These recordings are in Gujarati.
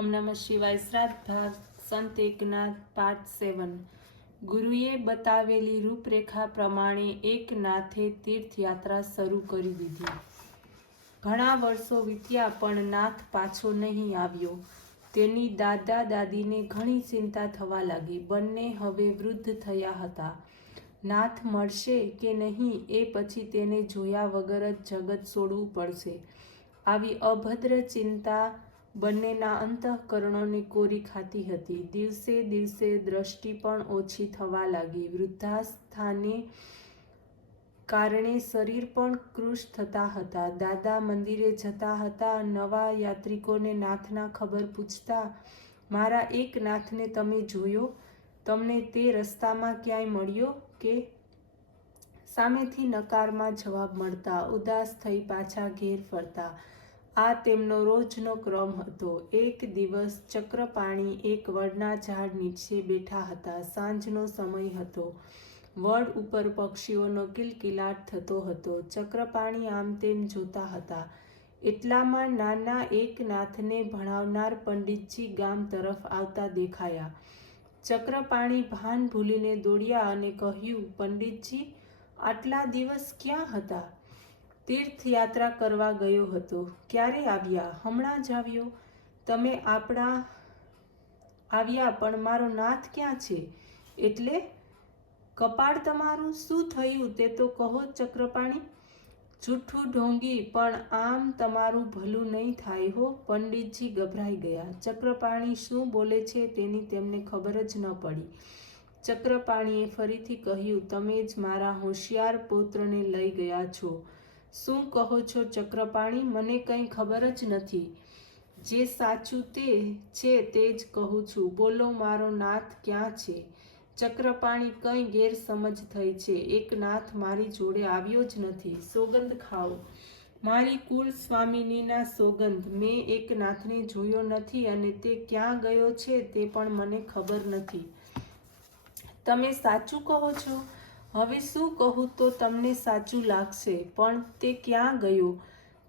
ઓમ નમઃ શિવાય. શ્રાદ્ધ ભાગ સંત એકનાથ પાર્ટ 7. ગુરુએ બતાવેલી રૂપરેખા પ્રમાણે એકનાથે તીર્થયાત્રા શરૂ કરી દીધી. ઘણા વર્ષો વીત્યા પણ નાથ પાછો નહીં આવ્યો. તેની દાદા દાદીને ઘણી ચિંતા થવા લાગી. બંને હવે વૃદ્ધ થયા હતા. નાથ મળશે કે નહીં એ પછી તેને જોયા વગર જ જગત છોડવું પડશે. આવી અભદ્ર ચિંતા બંનેના અંતઃકરણોને કોરી ખાતી હતી. દિવસે દિવસે દ્રષ્ટિ પણ ઓછી થવા લાગી. વૃદ્ધાસ્થાને કારણે શરીર પણ કૃશ થતા હતા. દાદા મંદિરે જતા હતા. નવા યાત્રિકોને નાથના ખબર પૂછતા, મારા એક નાથને તમે જોયો? તમને તે રસ્તામાં ક્યાંય મળ્યો કે? સામેથી નકારમાં જવાબ મળતા ઉદાસ થઈ પાછા ઘેર ફરતા. આ તેમનો રોજનો ક્રમ હતો. એક દિવસ ચક્રપાણી એક વડના ઝાડ નીચે બેઠા હતા. સાંજનો સમય હતો. વડ ઉપર પક્ષીઓનો કિલકિલાટ થતો હતો. ચક્રપાણી આમ તેમ જોતા હતા. એટલામાં નાના એકનાથને ભણાવનાર પંડિતજી ગામ તરફ આવતા દેખાયા. ચક્રપાણી ભાન ભૂલીને દોડ્યા અને કહ્યું, પંડિતજી, આટલા દિવસ ક્યાં હતા? તીર્થયાત્રા કરવા ગયો હતો. ક્યારે આવ્યા? હમણાં જ આવ્યો. તમે આપણા આવ્યા, પણ મારો નાથ ક્યાં છે? એટલે કપાળ તમારું શું થયું તે તો કહો ચક્રપાણી. જૂઠું ઢોંગી, પણ આમ તમારું ભલું નહીં થાય હો. પંડિતજી ગભરાઈ ગયા. ચક્રપાણી શું બોલે છે તેની તેમને ખબર જ ન પડી. ચક્રપાણીએ ફરીથી કહ્યું, તમે જ મારા હોશિયાર પૌત્રને લઈ ગયા છો. શું કહો છો ચક્રપાણી? મને કંઈ ખબર જ નથી. જે સાચું તે છે તે જ કહું છું. બોલો, મારો નાથ ક્યાં છે? ચક્રપાણી, કંઈ ગેરસમજ થઈ છે. એક નાથ મારી જોડે આવ્યો જ નથી. સોગંદ ખાઓ, મારી કુલ સ્વામિનીના સોગંદ. મેં એક નાથને જોયો નથી અને તે ક્યાં ગયો છે તે પણ મને ખબર નથી. તમે સાચું કહો છો? હવે શું કહું તો તમને સાચું લાગશે, પણ તે ક્યાં ગયો?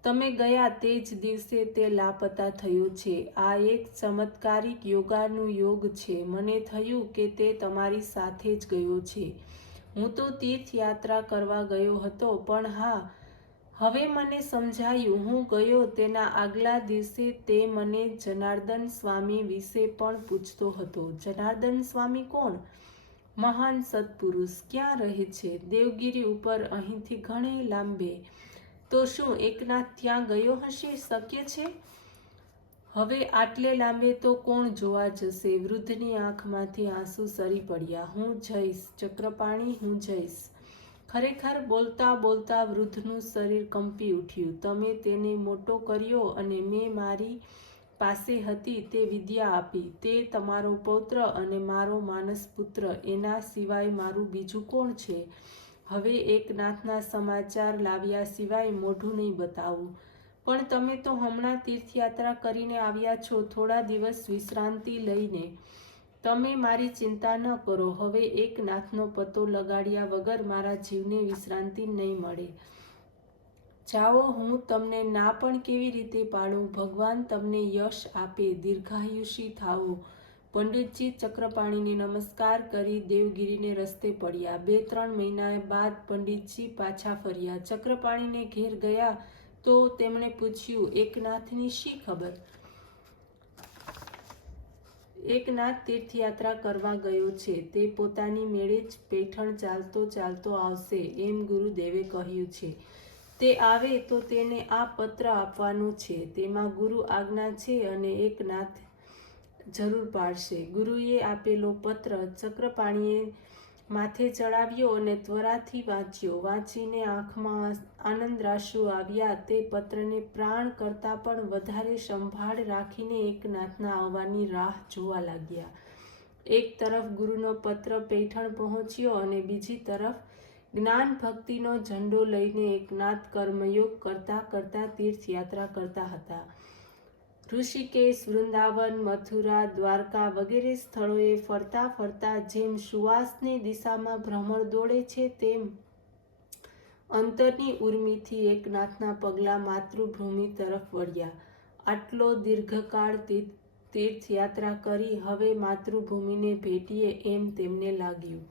તમે ગયા તે જ દિવસે તે લાપતા થયો છે. આ એક ચમત્કારિક યોગાનું યોગ છે. મને થયું કે તે તમારી સાથે જ ગયો છે. હું તો તીર્થયાત્રા કરવા ગયો હતો, પણ હા, હવે મને સમજાયું. હું ગયો તેના આગલા દિવસે તે મને જનાર્દન સ્વામી વિશે પણ પૂછતો હતો. જનાર્દન સ્વામી કોણ? મહાન સત્પુરુષ. ક્યાં રહે છે? દેવગિરી ઉપર, અહીંથી ઘણે લાંબે. તો શું એકનાથ ત્યાં ગયો હશે? શક્ય છે. હવે આટલે લાંબે તો કોણ જોવા જશે? વૃદ્ધની આંખમાંથી આંસુ સરી પડ્યા. હું જઈશ ચક્રપાણી, હું જઈશ. ખરેખર બોલતા બોલતા વૃદ્ધનું શરીર કંપી ઉઠ્યું. તમે તેને મોટો કર્યો અને મેં મારી પાસે હતી તે વિદ્યા આપી. તે તમારો પૌત્ર અને મારો માનસપુત્ર. એના સિવાય મારું બીજું કોણ છે? હવે એકનાથના સમાચાર લાવ્યા સિવાય મોઢું નહીં બતાવું. પણ તમે તો હમણાં તીર્થયાત્રા કરીને આવ્યા છો, થોડા દિવસ વિશ્રાંતિ લઈને. તમે મારી ચિંતા ન કરો. હવે એકનાથનો પતો લગાડ્યા વગર મારા જીવને વિશ્રાંતિ નહીં મળે. જાઓ, હું તમને ના પણ કેવી રીતે પાડું? ભગવાન તમને યશ આપે. દીર્ઘાયુષી થાઓ. પંડિતજી ચક્રપાણીને નમસ્કાર કરી દેવગિરીને રસ્તે પડ્યા. 2-3 મહિના બાદ પંડિતજી પાછા ફર્યા. ચક્રપાણીને ઘેર ગયા તો તેમણે પૂછ્યું, એકનાથની શી ખબર? એકનાથ તીર્થયાત્રા કરવા ગયો છે. તે પોતાની મેળે જ પેઠણ ચાલતો ચાલતો આવશે એમ ગુરુદેવે કહ્યું છે. તે આવે તો તેને આ પત્ર આપવાનો છે. તેમાં ગુરુ આજ્ઞા છે અને એકનાથ જરૂર પાડશે. ગુરુએ આપેલો પત્ર ચક્રપાણીએ માથે ચડાવ્યો અને ત્વરાથી વાંચ્યો. વાંચીને આંખમાં આનંદરાશુ આવ્યા. તે પત્રને પ્રાણ કરતાં પણ વધારે સંભાળ રાખીને એકનાથના આવવાની રાહ જોવા લાગ્યા. એક તરફ ગુરુનો પત્ર પેઠણ પહોંચ્યો અને બીજી તરફ જ્ઞાન ભક્તિનો ઝંડો લઈને એકનાથ કર્મયોગ કરતા કરતા તીર્થયાત્રા કરતા હતા. ઋષિકેશ, વૃંદાવન, મથુરા, દ્વારકા વગેરે સ્થળોએ ફરતા ફરતા જેમ સુવાસની દિશામાં ભ્રમર દોડે છે તેમ અંતરની ઉર્મિથી એકનાથના પગલાં માતૃભૂમિ તરફ વળ્યા. આટલો દીર્ઘકાળ તીર્થયાત્રા કરી હવે માતૃભૂમિને ભેટીએ એમ તેમને લાગ્યું.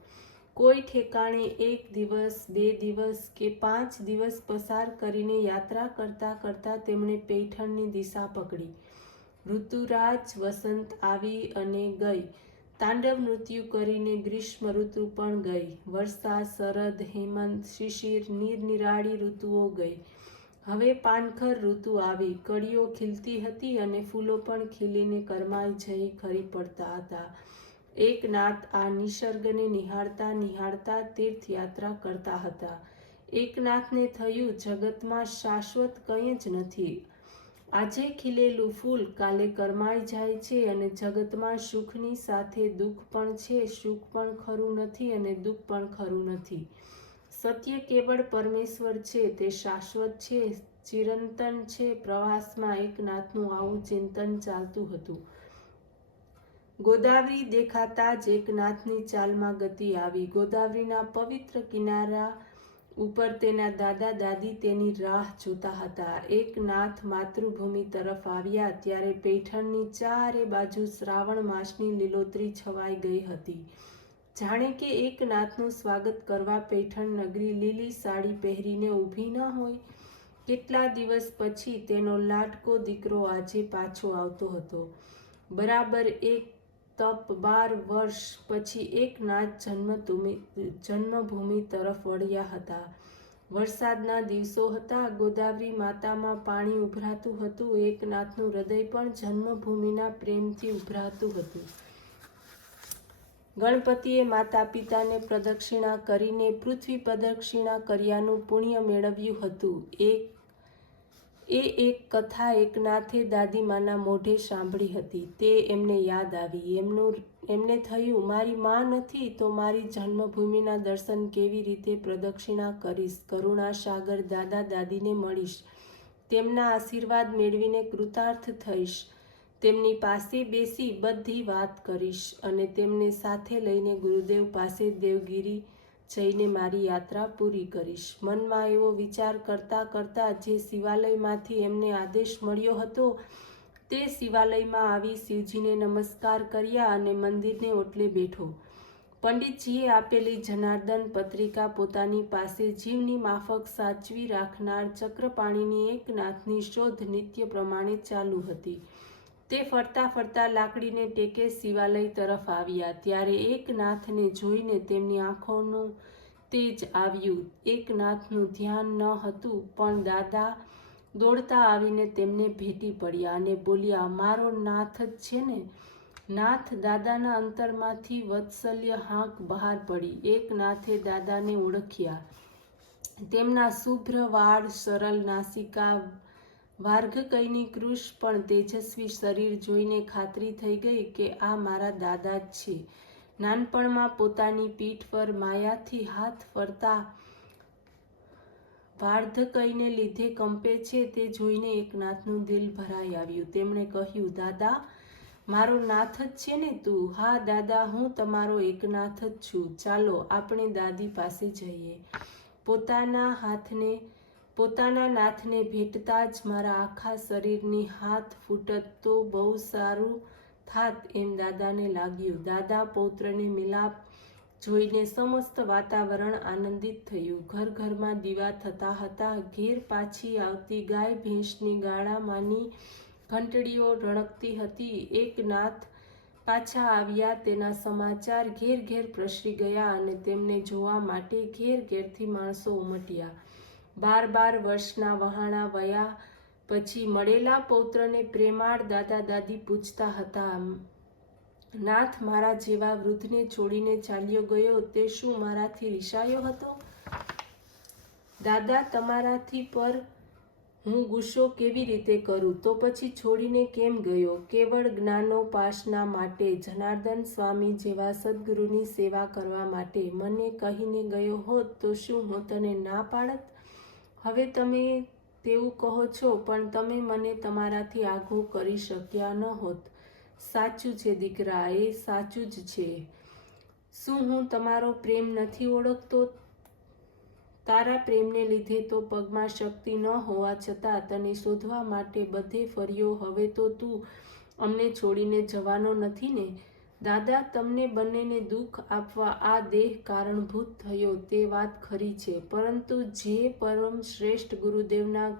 કોઈ ઠેકાણે 1 દિવસ 2 દિવસ કે 5 દિવસ પસાર કરીને યાત્રા કરતાં કરતાં તેમણે પૈઠણની દિશા પકડી. ઋતુરાજ વસંત આવી અને ગઈ. તાંડવ નૃત્યુ કરીને ગ્રીષ્મ ઋતુ પણ ગઈ. વર્ષા, શરદ, હેમંત, શિશિર, નિરનિરાળી ઋતુઓ ગઈ. હવે પાનખર ઋતુ આવી. કળીઓ ખીલતી હતી અને ફૂલો પણ ખીલીને કરમાઈ જઈ ખરી પડતા હતા. એકનાથ આ નિસર્ગને નિહાળતા નિહાળતા તીર્થયાત્રા કરતા હતા. એકનાથને થયું, જગતમાં શાશ્વત કંઈ જ નથી. આજે ખીલેલું ફૂલ કાલે કરમાઈ જાય છે અને જગતમાં સુખની સાથે દુઃખ પણ છે. સુખ પણ ખરું નથી અને દુઃખ પણ ખરું નથી. સત્ય કેવળ પરમેશ્વર છે, તે શાશ્વત છે, ચિરંતન છે. પ્રવાસમાં એકનાથનું આવું ચિંતન ચાલતું હતું. ગોદાવરી દેખાતા જ એકનાથની ચાલમાં ગતિ આવી. ગોદાવરીના પવિત્ર કિનારા ઉપર તેના દાદા દાદી તેની રાહ જોતા હતા. એકનાથ માતૃભૂમિ તરફ આવ્યા ત્યારે પૈઠણની ચારે બાજુ શ્રાવણ માસની લીલોતરી છવાઈ ગઈ હતી. જાણે કે એકનાથનું સ્વાગત કરવા પૈઠણ નગરી લીલી સાડી પહેરીને ઊભી ન હોય. કેટલા દિવસ પછી તેનો લાડકો દીકરો આજે પાછો આવતો હતો. બરાબર એક તપ 12 વર્ષ પછી એકનાથ જન્મભૂમિ તરફ વળ્યા હતા. વરસાદના દિવસો હતા. ગોદાવરી માતામાં પાણી ઉભરાતું હતું. એકનાથનું હૃદય પણ જન્મભૂમિના પ્રેમથી ઉભરાતું હતું. ગણપતિએ માતા પિતાને પ્રદક્ષિણા કરીને પૃથ્વી પ્રદક્ષિણા કર્યાનું પુણ્ય મેળવ્યું હતું. એક કથા એકનાથે દાદીમાના મોઢે સાંભળી હતી. તે એમને યાદ આવી. એમને થયું, મારી માં નથી તો મારી જન્મભૂમિના દર્શન કેવી રીતે પ્રદક્ષિણા કરીશ? કરુણા સાગર દાદા દાદીને મળીશ. તેમના આશીર્વાદ મેળવીને કૃતાર્થ થઈશ. તેમની પાસે બેસી બધી વાત કરીશ અને તેમને સાથે લઈને ગુરુદેવ પાસે દેવગિરી જઈને મારી યાત્રા પૂરી કરીશ. મનમાં એવો વિચાર કરતા કરતા જે શિવાલયમાંથી એમને આદેશ મળ્યો હતો તે શિવાલયમાં આવી શિવજીને નમસ્કાર કર્યા અને મંદિરને ઓટલે બેઠો. પંડિતજીએ આપેલી જનાર્દન પત્રિકા પોતાની પાસે જીવની માફક સાચવી રાખનાર ચક્રપાણીની એકનાથની શોધ નિત્ય પ્રમાણે ચાલુ હતી. તે ફરતા ફરતા લાકડીને ટેકે શિવાલય તરફ આવ્યા ત્યારે એકનાથને જોઈને તેમની આંખોનું તેજ આવ્યું. એકનાથનું ધ્યાન ન હતું પણ દાદા દોડતા આવીને તેમને ભેટી પડ્યા અને બોલ્યા, મારો નાથ જ છે ને? નાથ? દાદાના અંતરમાંથી વત્સલ્ય હાંક બહાર પડી. એકનાથે દાદાને ઓળખ્યા. તેમના શુભ્ર વાળ, સરળ નાસિકા, વાર્ઘકૈની કૃશ પણ તેજસ્વી શરીર જોઈને ખાતરી થઈ ગઈ કે આ મારા દાદા જ છે. નાનપણમાં પોતાની પીઠ પર માયાથી હાથ ફરતા વાર્ધકઈને લીધે કંપે છે તે જોઈને એકનાથનું દિલ ભરાઈ આવ્યું. તેમણે કહ્યું, દાદા, મારો નાથ જ છે ને તું? હા દાદા, હું તમારો એકનાથ જ છું. ચાલો આપણે દાદી પાસે જઈએ. પોતાના નાથને ભેટતા જ મારા આખા શરીરની હાથ ફૂટત તો બહુ સારું થાત એમ દાદાને લાગ્યું. દાદા પૌત્રને મિલાપ જોઈને સમસ્ત વાતાવરણ આનંદિત થયું. ઘર ઘરમાં દીવા થતા હતા. ઘેર પાછી આવતી ગાય ભેંસની ગાળામાંની ઘંટડીઓ રણકતી હતી. એકનાથ પાછા આવ્યા તેના સમાચાર ઘેર ઘેર પ્રસરી ગયા અને તેમને જોવા માટે ઘેર ઘેરથી માણસો ઉમટ્યા. 12 વર્ષના વહાણા વયા પછી મળેલા પૌત્રને પ્રેમાળ દાદા દાદી પૂછતા હતા, નાથ મારા જેવા વૃદ્ધને છોડીને ચાલ્યો ગયો તે શું મારાથી રિસાયો હતો? દાદા, તમારાથી પર હું ગુસ્સો કેવી રીતે કરું? તો પછી છોડીને કેમ ગયો? કેવળ જ્ઞાનોપાસના માટે, જનાર્દન સ્વામી જેવા સદ્ગુરુની સેવા કરવા માટે. મને કહીને ગયો હોત તો શું હું તને ના પાડત? હવે તમે તેવું કહો છો પણ તમે મને તમારાથી આઘો કરી શક્યા ન હોત. સાચું છે દીકરા, એ સાચું જ છે. શું હું તમારો પ્રેમ નથી ઓળખતો? તારા પ્રેમને લીધે તો પગમાં શક્તિ ન હોવા છતાં તને શોધવા માટે બધે ફર્યો. હવે તો તું અમને છોડીને જવાનો નથી ને? દાદા, તમને બંનેને દુઃખ આપવા આ દેહ કારણભૂત થયો તે વાત ખરી છે, પરંતુ જે પરમ શ્રેષ્ઠ ગુરુદેવના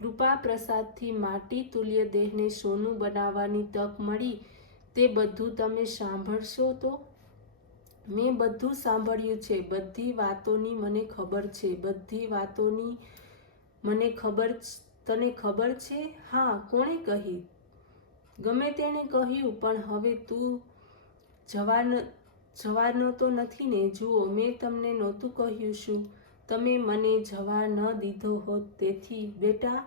કૃપા પ્રસાદથી માટી તુલ્ય દેહને સોનું બનાવવાની તક મળી તે બધું તમે સાંભળશો તો? મેં બધું સાંભળ્યું છે. બધી વાતોની મને ખબર છે. બધી વાતોની મને ખબર. તને ખબર છે? હા. કોણે કહી? ગમે તેણે કહ્યું. પણ હવે તું જવાનો તો નથી ને? જુઓ, મેં તમને નહોતું કહ્યું શું? તમે મને જવા ન દીધો હોત. તેથી બેટા,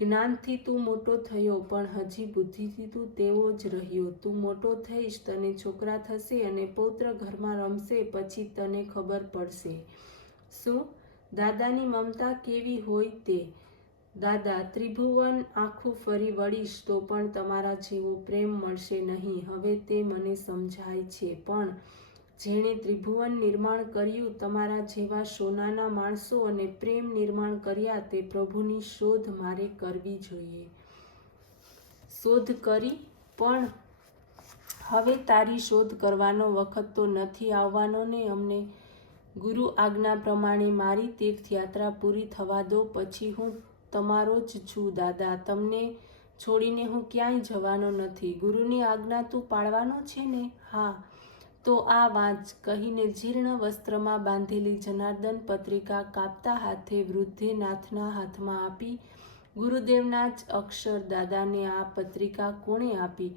જ્ઞાનથી તું મોટો થયો, પણ હજી બુદ્ધિથી તું તેવો જ રહ્યો. તું મોટો થઈશ, તને છોકરા થશે અને પૌત્ર ઘરમાં રમશે, પછી તને ખબર પડશે. શું? દાદાની મમતા કેવી હોય તે? દાદા, ત્રિભુવન આખું ફરી વળીશ તો પણ તમારા જેવો પ્રેમ મળશે નહીં. હવે તે મને સમજાય છે. પણ જેણે ત્રિભુવન નિર્માણ કર્યું, તમારા જેવા સોનાના માણસો અને પ્રેમ નિર્માણ કર્યા, તે પ્રભુની શોધ મારે કરવી જોઈએ. શોધ કરી, પણ હવે તારી શોધ કરવાનો વખત તો નથી આવવાનો ને અમને? ગુરુ આજ્ઞા પ્રમાણે મારી તીર્થયાત્રા પૂરી થવા દો, પછી હું તમારો જ છું. દાદા, તમને છોડીને હું ક્યાંય જવાનો નથી. ગુરુની આજ્ઞા તું પાળવાનો છે ને? હા. તો આ વાંચ, કહીને જીર્ણ વસ્ત્રમાં બાંધેલી જનાર્દન પત્રિકા કાપતા હાથે વૃદ્ધે નાથના હાથમાં આપી. ગુરુદેવના જ અક્ષર. દાદાને આ પત્રિકા કોણે આપી?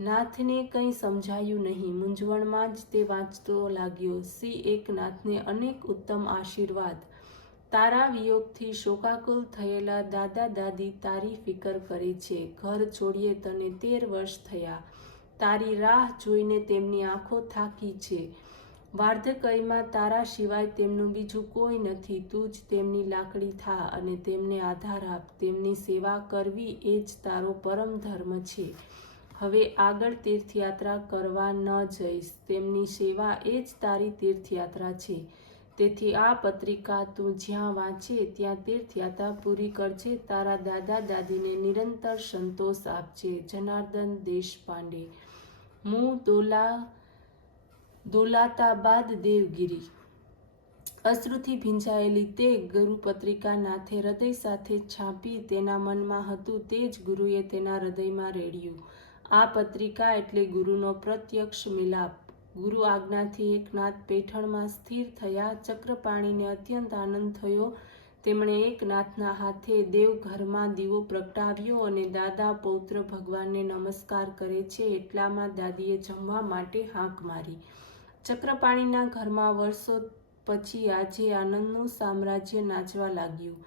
નાથને કંઈ સમજાયું નહીં. મૂંઝવણમાં જ તે વાંચતો લાગ્યો. શ્રી એકનાથને અનેક ઉત્તમ આશીર્વાદ. તારા વિયોગથી શોકાકુલ થયેલા દાદા દાદી તારી ફિકર કરે છે. ઘર છોડીએ તને 13 વર્ષ થયા. તારી રાહ જોઈને તેમની આંખો થાકી છે. વાર્ધક્યમાં તારા સિવાય તેમનું બીજું કોઈ નથી. તું જ તેમની લાકડી થા અને તેમને આધાર આપ. તેમની સેવા કરવી એ જ તારો પરમ ધર્મ છે. હવે આગળ તીર્થયાત્રા કરવા ન જઈશ. તેમની સેવા એ જ તારી તીર્થયાત્રા છે. તેથી આ પત્રિકા તું જ્યાં વાંચે ત્યાં તીર્થયાત્રા પૂરી કરજે. તારા દાદા દાદીને નિરંતર સંતોષ આપજે. જનાર્દન દેશપાંડે, મું દૌલતાબાદ, દેવગિરી. અશ્રુથી ભીંજાયેલી તે ગુરુપત્રિકા નાથે હૃદય સાથે છાપી. તેના મનમાં હતું તે જ ગુરુએ તેના હૃદયમાં રેડ્યું. આ પત્રિકા એટલે ગુરુનો પ્રત્યક્ષ મિલાપ. ગુરુ આજ્ઞાથી એકનાથ પેઠણમાં સ્થિર થયા. ચક્રપાણીને અત્યંત આનંદ થયો. તેમણે એકનાથના હાથે દેવઘરમાં દીવો પ્રગટાવ્યો અને દાદા પૌત્ર ભગવાનને નમસ્કાર કરે છે એટલામાં દાદીએ જમવા માટે હાંક મારી. ચક્રપાણીના ઘરમાં વર્ષો પછી આજે આનંદનું સામ્રાજ્ય નાચવા લાગ્યું.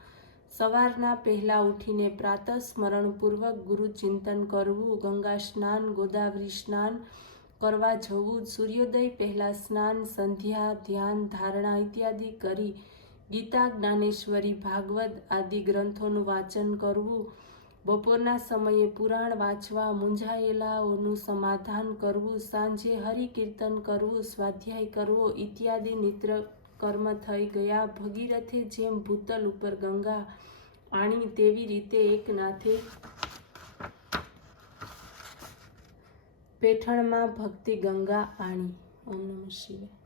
સવારના પહેલા ઉઠીને પ્રાતઃ સ્મરણપૂર્વક ગુરુચિંતન કરવું, ગંગા સ્નાન, ગોદાવરી સ્નાન કરવા જવું, સૂર્યોદય પહેલા સ્નાન, સંધ્યા, ધ્યાન, ધારણા ઇત્યાદિ કરી ગીતા, જ્ઞાનેશ્વરી, ભાગવત આદિ ગ્રંથોનું વાંચન કરવું, બપોરના સમયે પુરાણ વાંચવા, મૂંઝાયેલાઓનું સમાધાન કરવું, સાંજે હરિકીર્તન કરવું, સ્વાધ્યાય કરવો ઇત્યાદિ નિત્ય કર્મ થઈ ગયા. ભગીરથે જેમ ભૂતલ ઉપર ગંગા આણી તેવી રીતે એકનાથે પેઠણમાં ભક્તિ ગંગા આણી. ઓમ નમઃ શિવાય.